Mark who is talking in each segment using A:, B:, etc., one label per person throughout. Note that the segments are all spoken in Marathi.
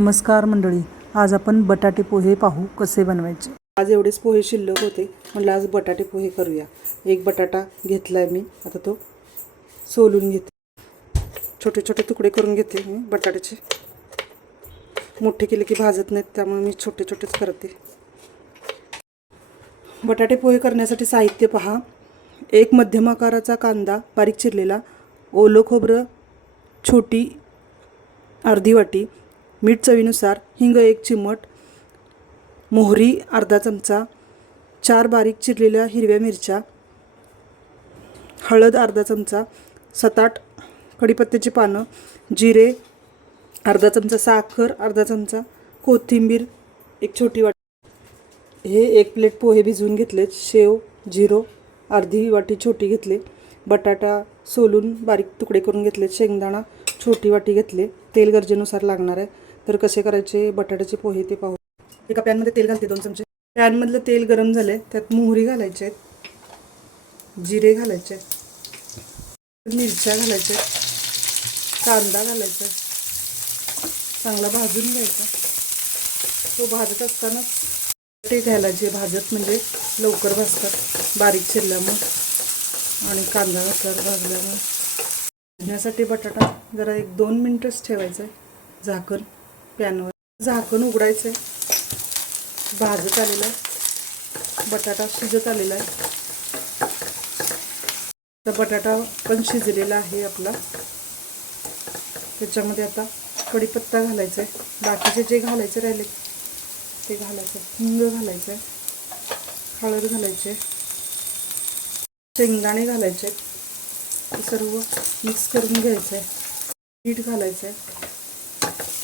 A: नमस्कार मंडळी आज आपण बटाटे पोहे पाहू कसे बनवायचे. आज एवढेच पोहे शिल्लक होते म्हणलं आज बटाटे पोहे करूया. एक बटाटा घेतला आहे मी आता तो सोलून घेते. छोटे छोटे तुकडे करून घेते मी बटाट्याचे. मोठे केले की भाजत नाहीत त्यामुळे मी छोटे छोटेच करते. बटाटे पोहे करण्यासाठी साहित्य पहा. एक मध्यम आकाराचा कांदा बारीक चिरलेला ओलं खोबरं छोटी अर्धी वाटी मीठ चवीनुसार हिंग एक चिमट मोहरी अर्धा चमचा चार बारीक चिरलेल्या हिरव्या मिरच्या हळद अर्धा चमचा सताट कढीपत्त्याची पानं जिरे अर्धा चमचा साखर अर्धा चमचा कोथिंबीर एक छोटी वाटी. हे एक प्लेट पोहे भिजवून घेतले शेव जिरो अर्धी वाटी छोटी घेतले. बटाटा सोलून बारीक तुकडे करून घेतले शेंगदाणा छोटी वाटी घेतले. तेल गरजेनुसार लागणार आहे. तर कसे करायचे? बटाट्याचे पोहे ते पाहू. एका पॅनमध्ये तेल घालते दोन चमचे. पॅनमधलं तेल गरम झाले त्यात मोहरी घालायचे आहेत. जिरे घालायचे आहेत. मिरच्या घालायच्या आहेत. कांदा घालायचा चांगला भाजून घ्यायचा. तो भाजत असताना ते जे भाजत म्हणजे लवकर भाजतात. बारीक चिरल्यामुळे आणि कांदा घातल्यावर भाजल्यामुळे. भाजण्यासाठी बटाटा जरा एक दोन मिनटंच ठेवायचं आहे. झाकण. पॅनवर झाकण उघडायचं आहे भाजत आलेला आहे. बटाटा शिजत आलेला आहे. तर बटाटा पण शिजलेला आहे आपला. त्याच्यामध्ये आता कढीपत्ता घालायचा आहे बाकीचे जे घालायचे राहिले ते घालायचं आहे हिंग घालायचं आहे हळद घालायचे शेंगदाणे घालायचे सर्व मिक्स करून घ्यायचं आहे मीठ घालायचं आहे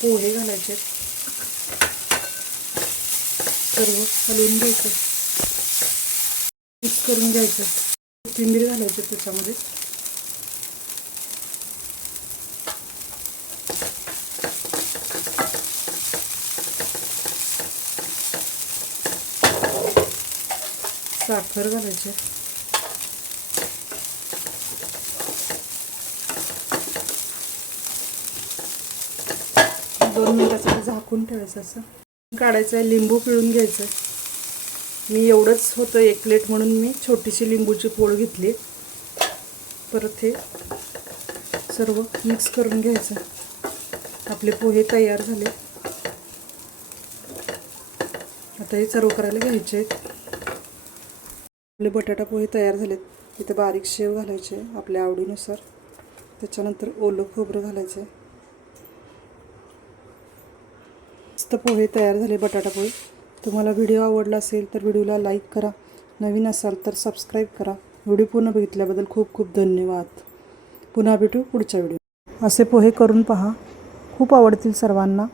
A: पोहे घालायचे सर्व हलवून घ्यायचं. मिक्स करून घ्यायचं. कोथिंबीर घालायचं त्याच्यामध्ये. साखर घालायची दोन मिनटासाठी झाकून ठेवायचं असं. काढायचं आहे लिंबू पिळून घ्यायचं आहे मी एवढंच होतं एक प्लेट म्हणून मी छोटीशी लिंबूची पोळ घेतली. परत हे सर्व मिक्स करून घ्यायचं. आपले पोहे तयार झाले. आता हे सर्व करायला घ्यायचे. आहेत आपले बटाटा पोहे तयार झालेत. इथे बारीक शेव घालायचे आपल्या आवडीनुसार. त्याच्यानंतर ओलं खोबरं घालायचं आहे मस्त पोहे तयार झाले बटाटा पोहे. तुम्हाला व्हिडिओ आवडला असेल तर व्हिडिओला लाईक करा. नवीन असाल तर सबस्क्राईब करा. व्हिडिओ पूर्ण बघितल्याबद्दल खूप खूप धन्यवाद. पुन्हा भेटू पुढच्या व्हिडिओ. असे पोहे करून पहा. खूप आवडतील सर्वांना.